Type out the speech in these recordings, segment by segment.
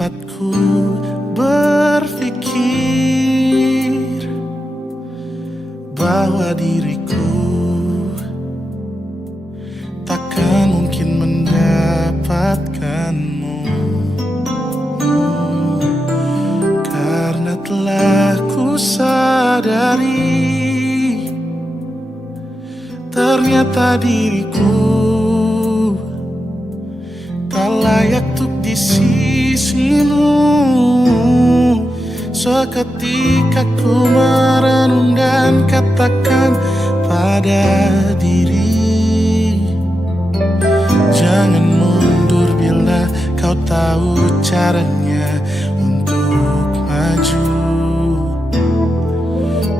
tempatku berpikir bahwa diriku takkan mungkin mendapatkanmu, karena telah ku sadari ternyata diriku tak layak untuk di sisimu. Seketika ku merenung dan katakan pada diri, jangan mundur bila kau tahu caranya untuk maju.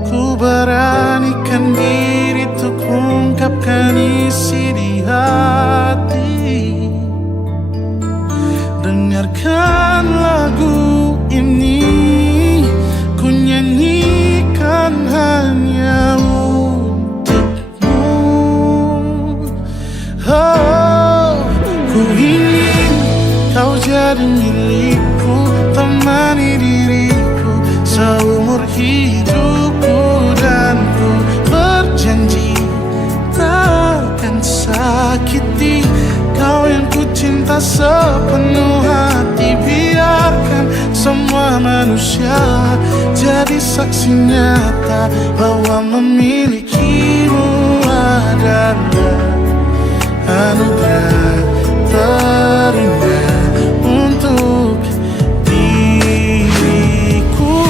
Ku beranikan diri untuk ungkapkan isi di hati. Dengarkan lagu ini, ku nyanyikan hanya untukmu. Oh, ku ingin kau jadi milikku, temani diriku seumur hidupku, dan ku berjanji takkan sakiti kau yang ku cinta sepenuh hati. Biarkan semua manusia jadi saksi nyata bahwa memilikimu adalah anugerah terindah untuk diriku.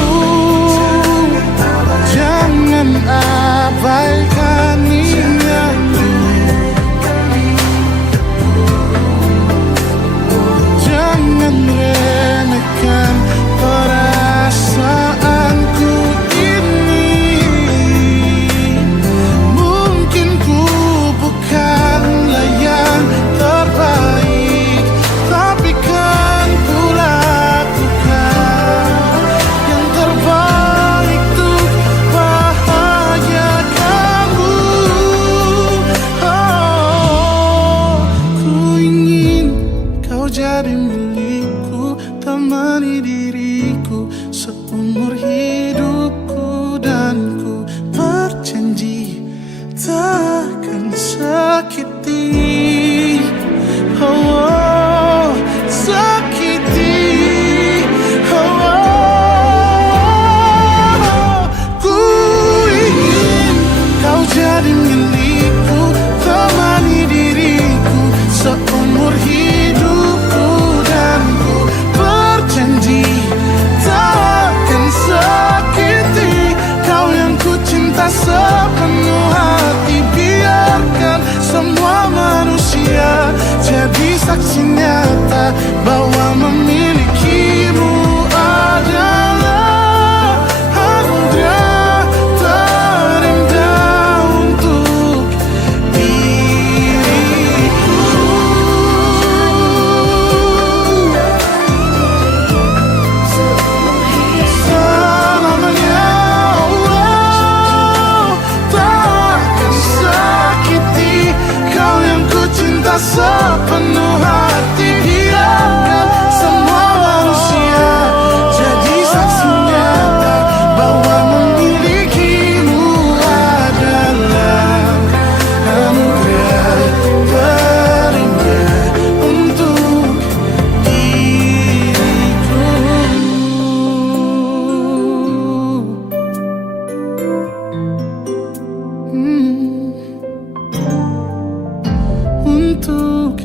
Jangan abaikan niatku, jangan remehkan perasaanku ini. Mungkin ku bukanlah yang terbaik, tapi kan ku lakukan yang terbaik untuk bahagiakanmu. Oh, ku ingin kau jadi milikku, temani diriku seumur hidupku, dan ku berjanji takkan sakiti, oh, sakiti, oh. Ku ingin kau jadi milikku, temani diriku seumur hidupku, dan ku berjanji takkan sakiti kau yang ku cinta sepenuh hati. Biarkan semua manusia jadi saksi nyata bahwa memilikimu adalah anugerah terindah untuk diriku. Selamanya, oh, takkan sakiti kau yang ku cinta sepenuh hati. Biarkan semua manusia jadi saksi nyata bahwa memilikimu adalah anugerah terindah untuk diriku. Untuk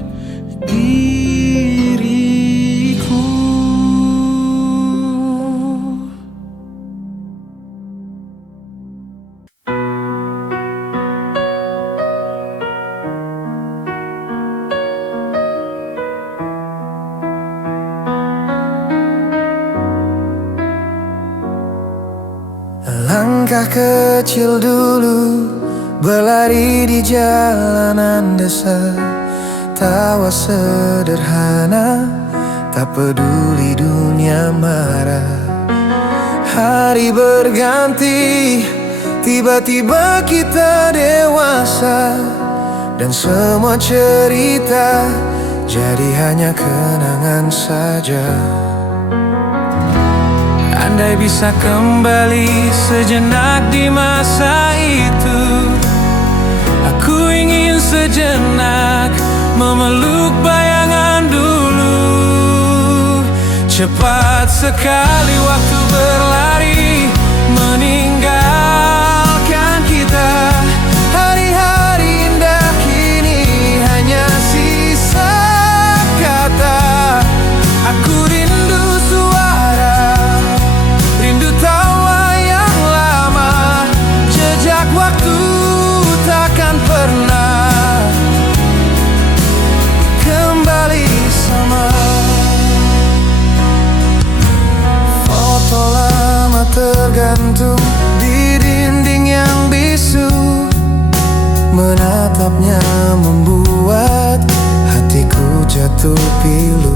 diriku. Langkah kecil dulu, berlari di jalanan desa, tawa sederhana, tak peduli dunia marah. Hari berganti, tiba-tiba kita dewasa, dan semua cerita jadi hanya kenangan saja. Andai bisa kembali sejenak di masa itu, aku ingin sejenak memeluk bayangan dulu. Cepat sekali waktu berlari meninggalkan kita. Hari-hari indah kini hanya sisa kata. Aku rindu suara, rindu tawa yang lama. Jejak waktu takkan pernah kembali sama. Foto lama tergantung di dinding yang bisu. Menatapnya membuat hatiku jatuh pilu.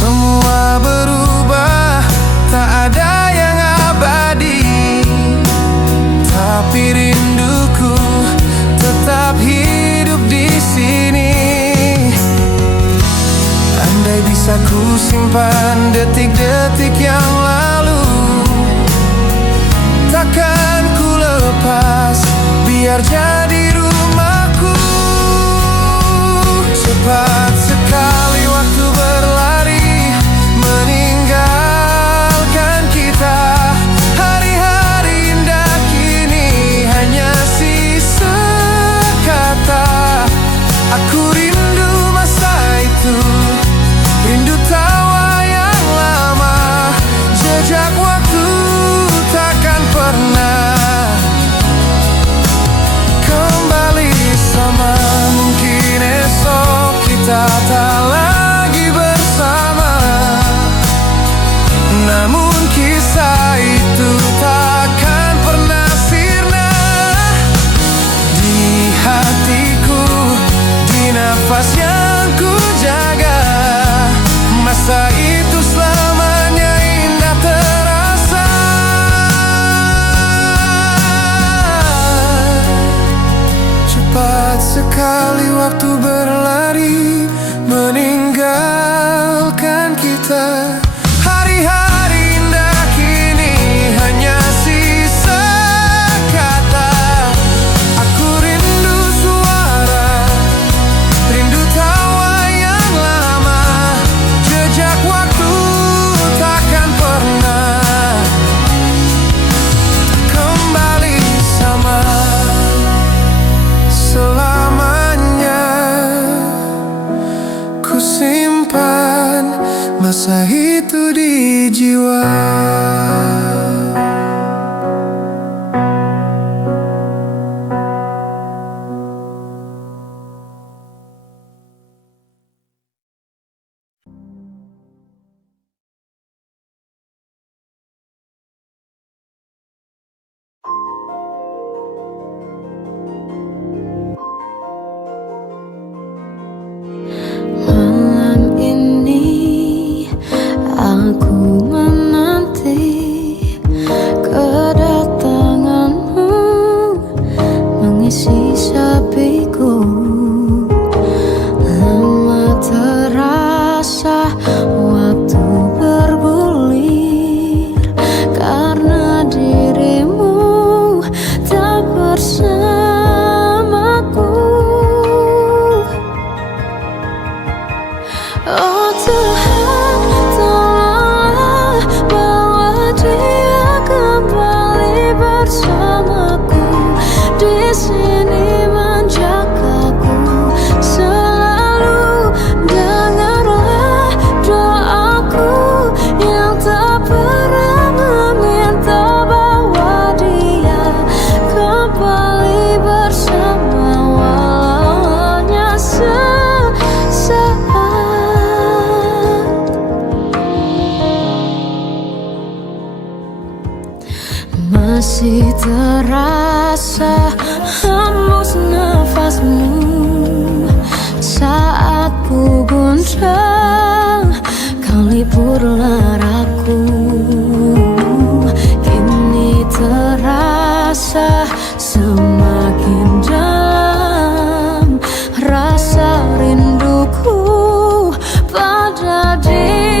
Semua berubah, tak ada yang abadi, tapi rinduku tetap hidup di sini. Andai bisa ku simpan detik-detik yang lalu, takkan ku lepas, biar jadi rumahku. Cepat sekali waktu berlari meninggalkan kita. Hari-hari indah kini hanya sisa kata. Aku rindu masa itu, rindu tawa yang lama. Jejak waktu takkan pernah kembali sama. Mungkin esok kita tak lagi bersama, namun kisah itu takkan pernah sirna. Di hatiku, di nafas yang ku jaga, masa itu selamanya indah terasa. Cepat sekali waktu berlari meninggalkan kita. Hari-hari indah kini hanya sisa kata. Aku rindu suara, rindu tawa yang lama. Jejak waktu takkan pernah kembali sama. Selamanya ku simpan masa itu di jiwa. Malam ini aku menanti kedatanganmu mengisi sepiku. Lama terasa waktu bergulir karena dirimu tak bersamaku. Oh Tuhan, tolonglah bawa dia kembali bersamaku. Di sini menjagaku selalu. Dengarlah doaku yang tak pernah meminta, bawa dia kembali bersama walau hanya sesaat. Masih terasa hembus nafasmu saat ku goncang, kau liburlah raku. Kini terasa semakin dalam rasa rinduku pada diri.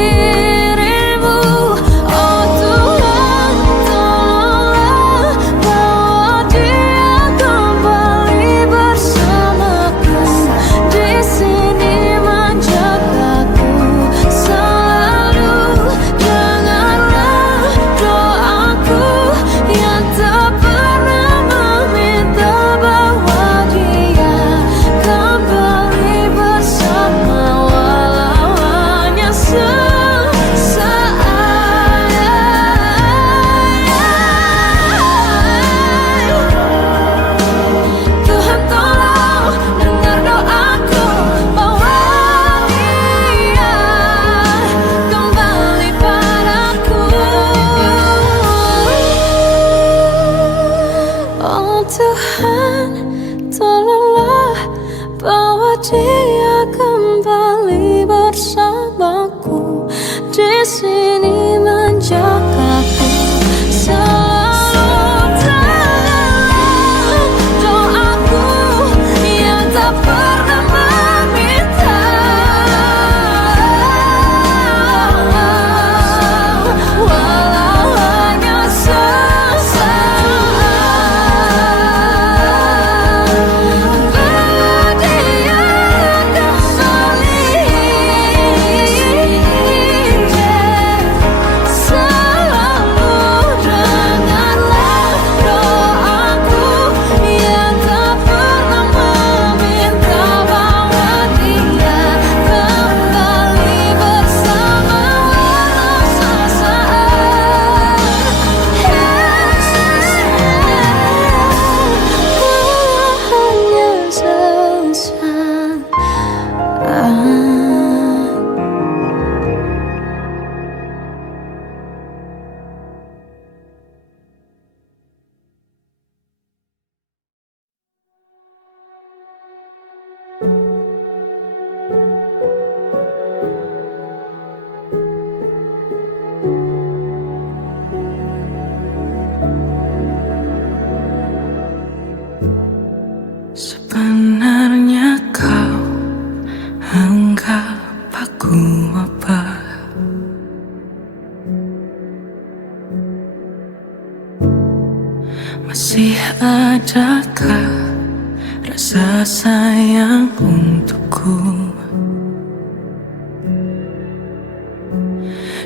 Sebenarnya kau anggap aku apa? Masih adakah rasa sayang untukku?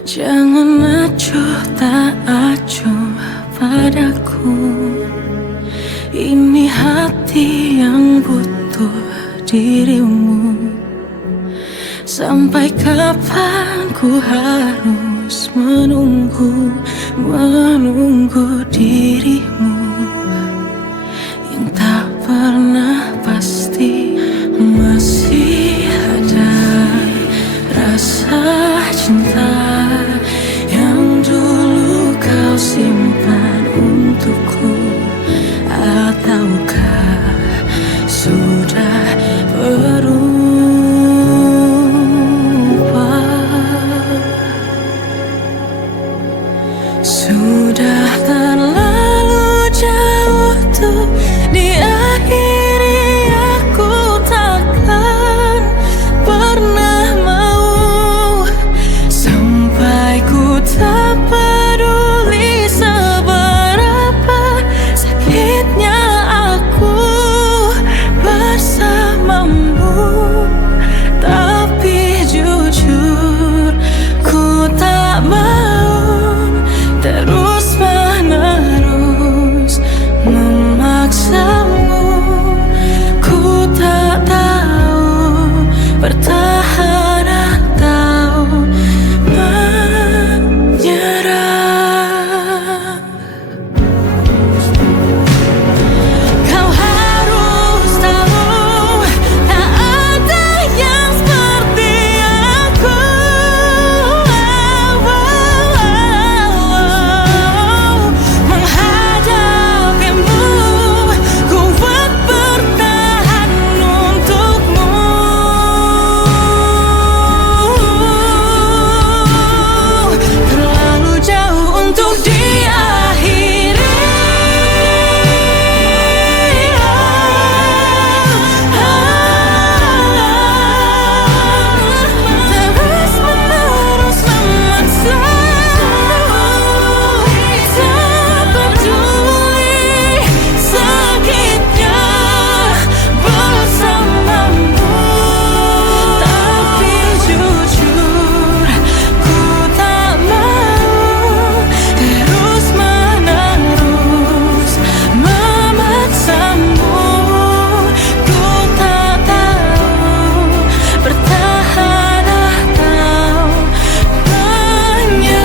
Jangan acuh tak acuh padaku. Ini hati yang butuh dirimu. Sampai kapan ku harus menunggu dirimu yang tak pernah pasti. Masih ada rasa cinta yang dulu kau simpan untukku. Ataukah sudah berubah? Sudah terlalu jauh untuk diakhiri. Aku takkan pernah mau sampai ku tak peduli seberapa sakitnya aku bersamamu. Tapi jujur ku tak mau terus-menerus memaksamu. Ku tak tahu bertahan atau menyerah. Kau harus tahu tak ada yang seperti aku. Menghadapimu kuat bertahan untukmu. Terlalu jauh untuk diakhiri. Terus-menerus memaksamu, tak peduli sakitnya bersamamu. Tapi jujur ku tak mau terus-menerus memaksamu. Ku tak tahu bertahan atau menyerah.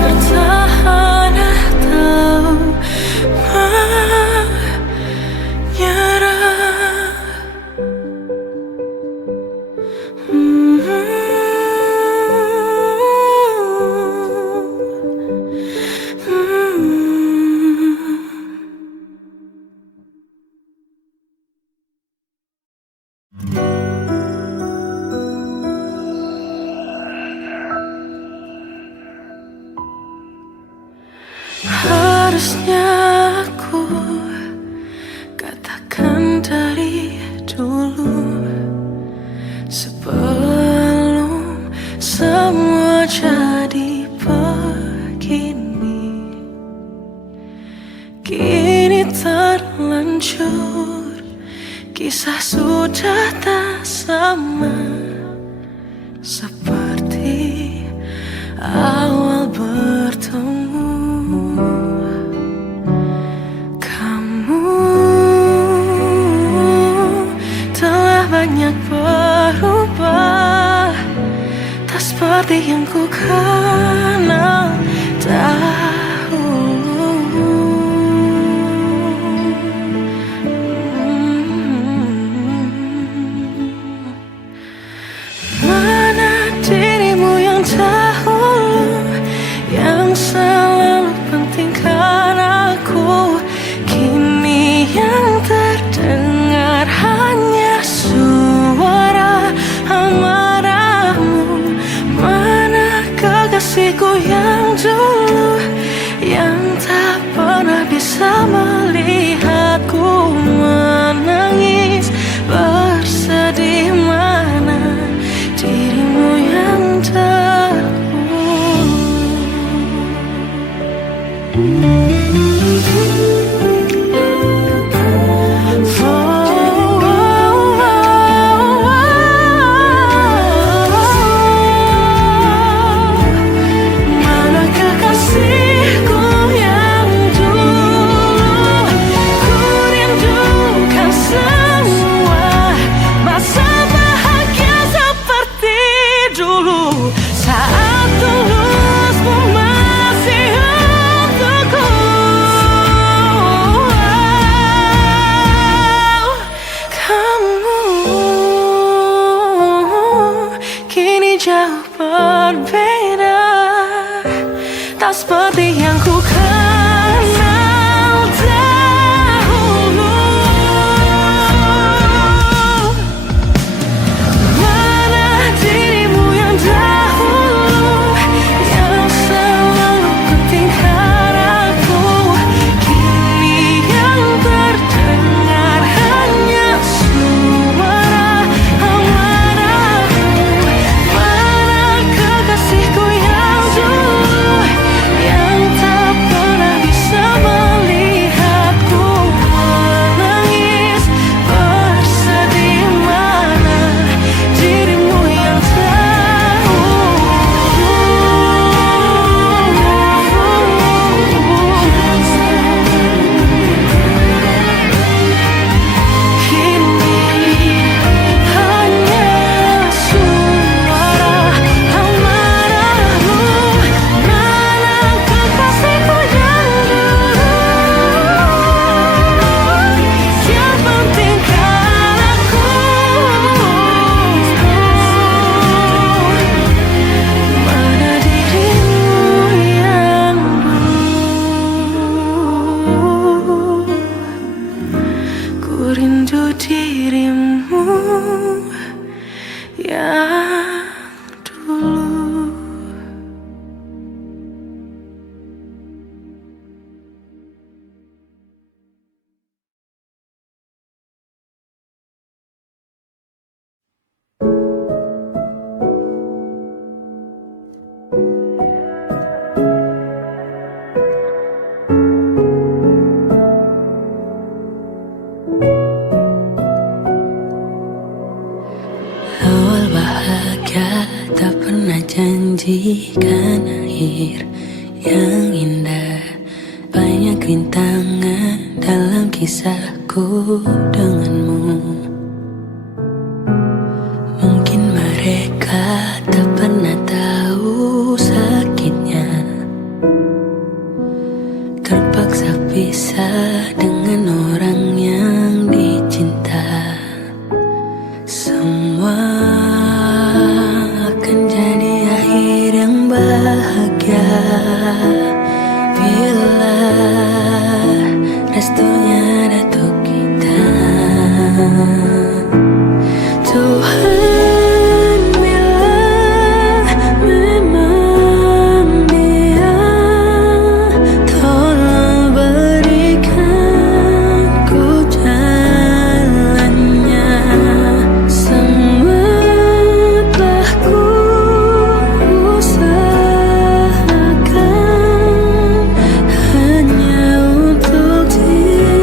Bertahan atau menyerah. Harusnya aku katakan dari dulu, sebelum semua jadi begini. Kini terlanjur, kisah sudah tak sama seperti awal bertemu. Kamu telah banyak berubah, tak seperti yang ku kenal dahulu. saksikan akhir yang indah. Banyak rintangan dalam kisahku denganmu. Mungkin mereka tak pernah tahu sakitnya terpaksa pisah dengan orang yang dicinta. Semua akan jadi akhir yang bahagia bila restunya datuk kita. Tuhan, bila memang dia, tolong berikan ku jalannya. Semua telah ku usahakan hanya untuk dia.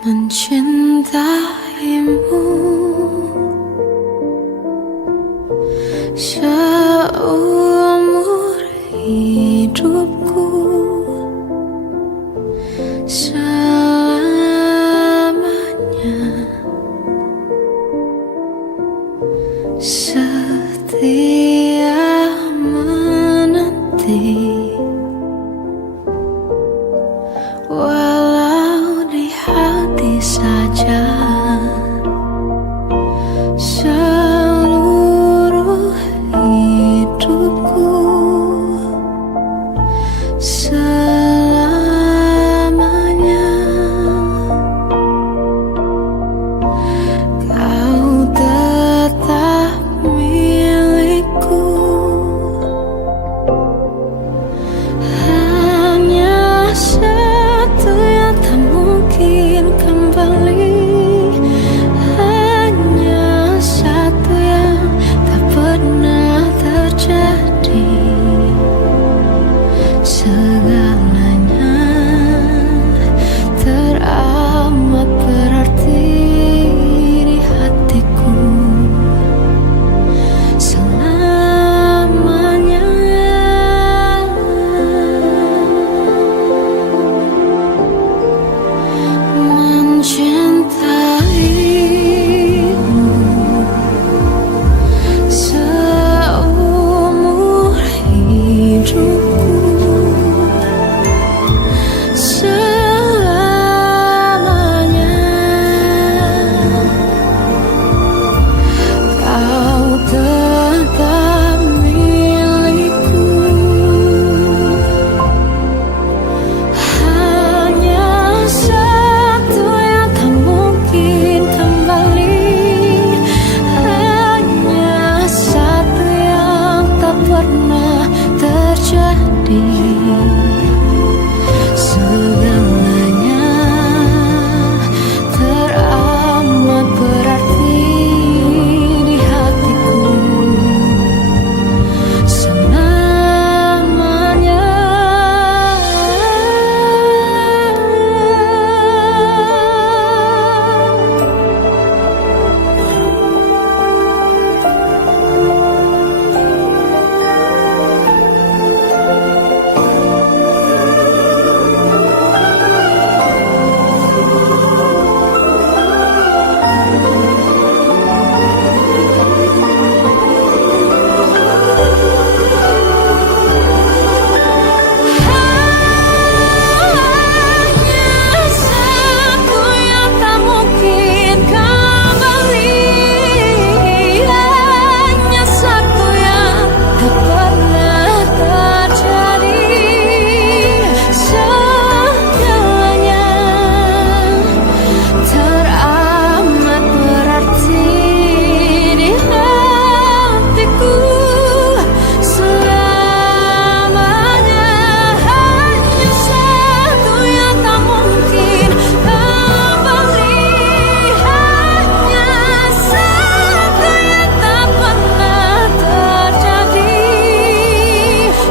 mencintaimu seumur hidupku, selamanya setia menanti. Walau di hati saja seluruh hidupku, selamanya kau tetap milikku. Hanya satu yang tak mungkin kembali, hanya satu yang tak pernah terjadi. Segalanya teramat berarti di hatiku selamanya. Mencintaimu seumur hidupku, selamanya kau tetap milikku. Hanya satu yang tak mungkin kembali, hanya satu yang tak pernah terjadi. Segalanya teramat berarti di hatiku selamanya. Hanya satu yang tak mungkin kembali, hanya satu yang tak pernah terjadi. Segalanya teramat berarti di hatiku selamanya. Hanya satu yang tak mungkin kembali, hanya satu yang tak pernah terjadi.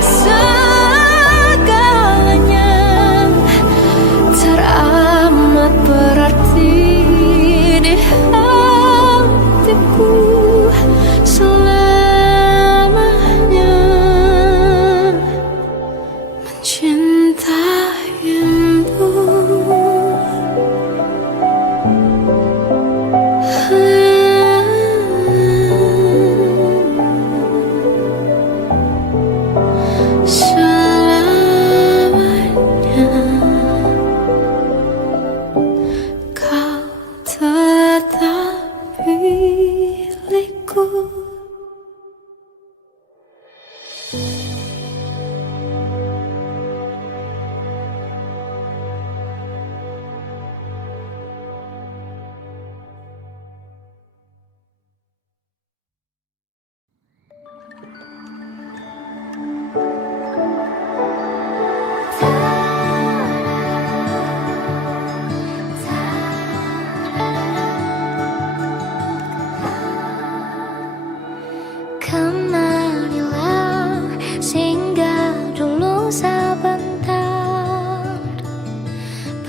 Segalanya teramat berarti di hatiku selamanya. Mencintaimu selamanya kau tetap milikku.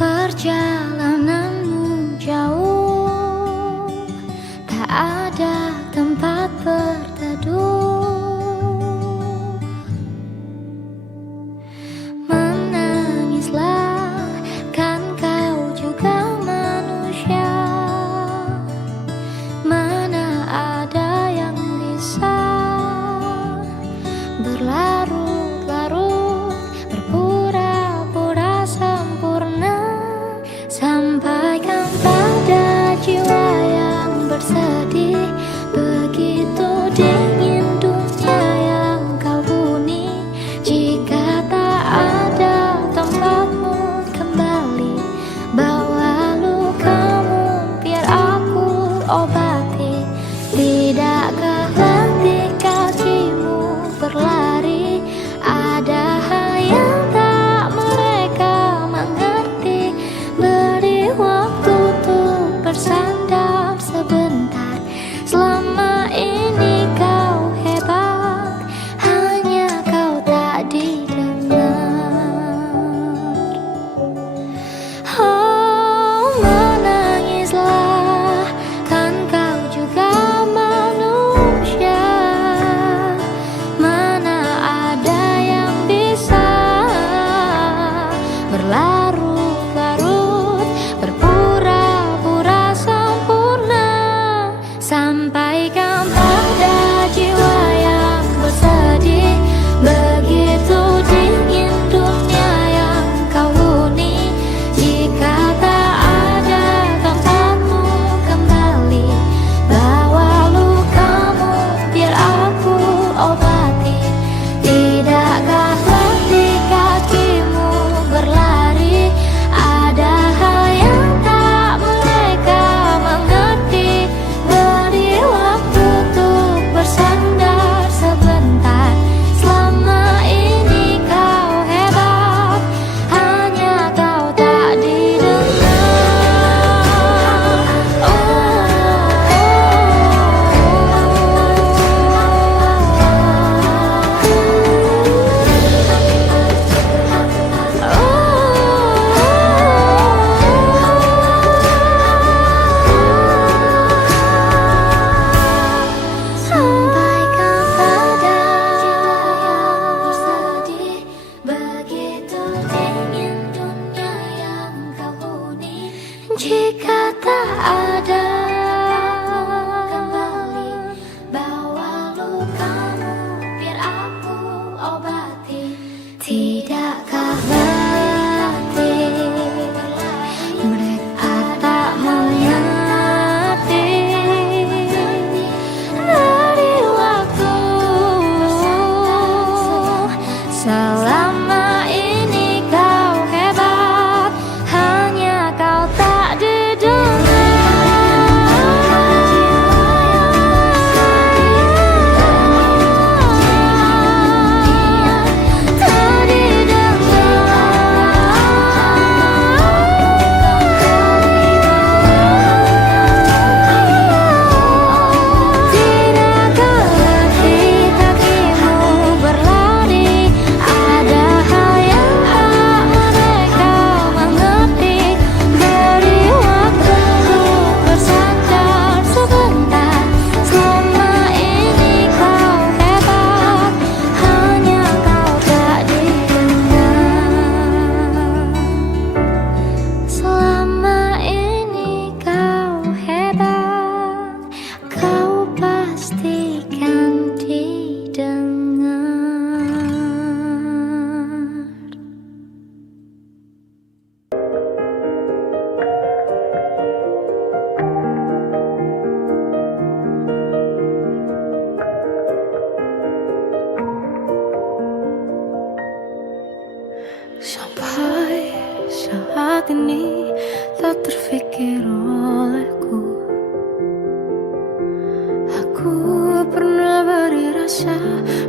Perjalananmu Jika tak ada kembali, bawa lukamu biar aku obati. Tidakkah berarti mereka tak mengerti dari waktu selama ini kau hebat, hanya kau tak Sampai saat ini tak terfikir olehku. Aku pernah beri rasa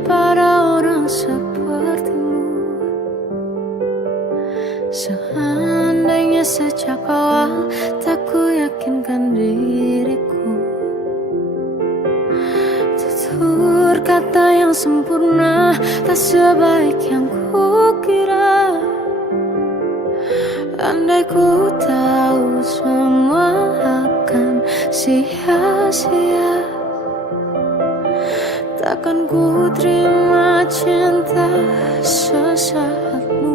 pada orang sepertimu. Seandainya sejak awal tak ku yakinkan diriku, tutur kata yang sempurna tak sebaik yang ku kira. Andai ku tahu semua akan sia-sia, takkan ku terima cinta sesaatmu.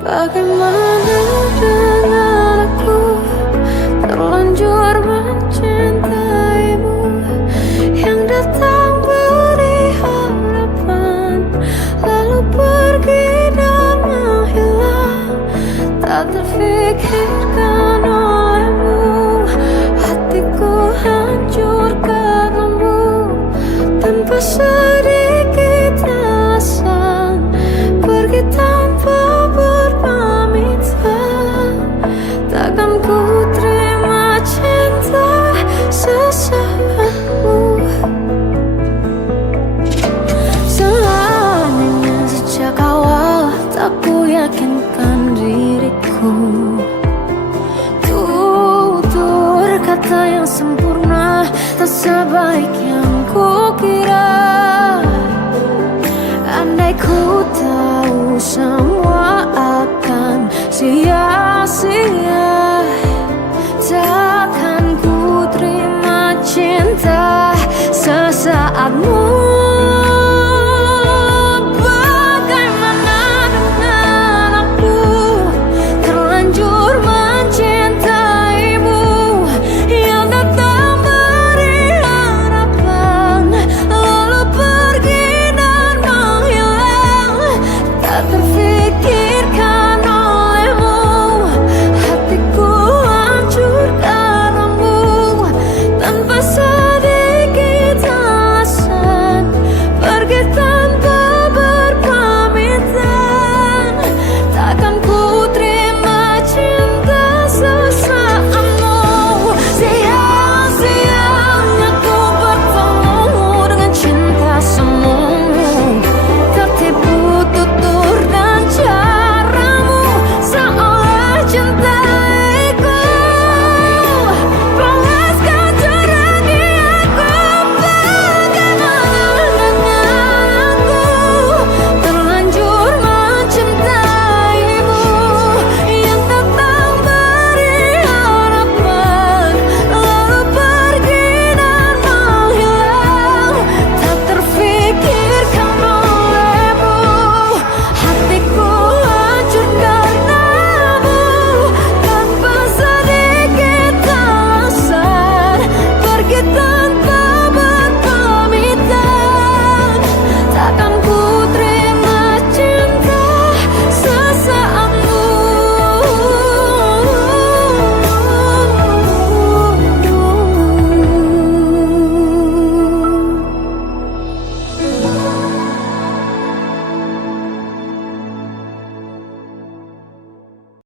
Bagaimana dengan aku terlanjur mencintaimu, yang datang beri harapan lalu pergi dan menghilang, tak terfikirkan olehmu. Hatiku hancur karenamu, tanpa sedikit alasan, pergi tanpa berpamitan. Takkan ku terima cinta sesaatmu. Seandainya sejak awal tak ku yakinkan diriku, tutur kata yang sempurna tak sebaik yang ku kira. Andai ku tahu semua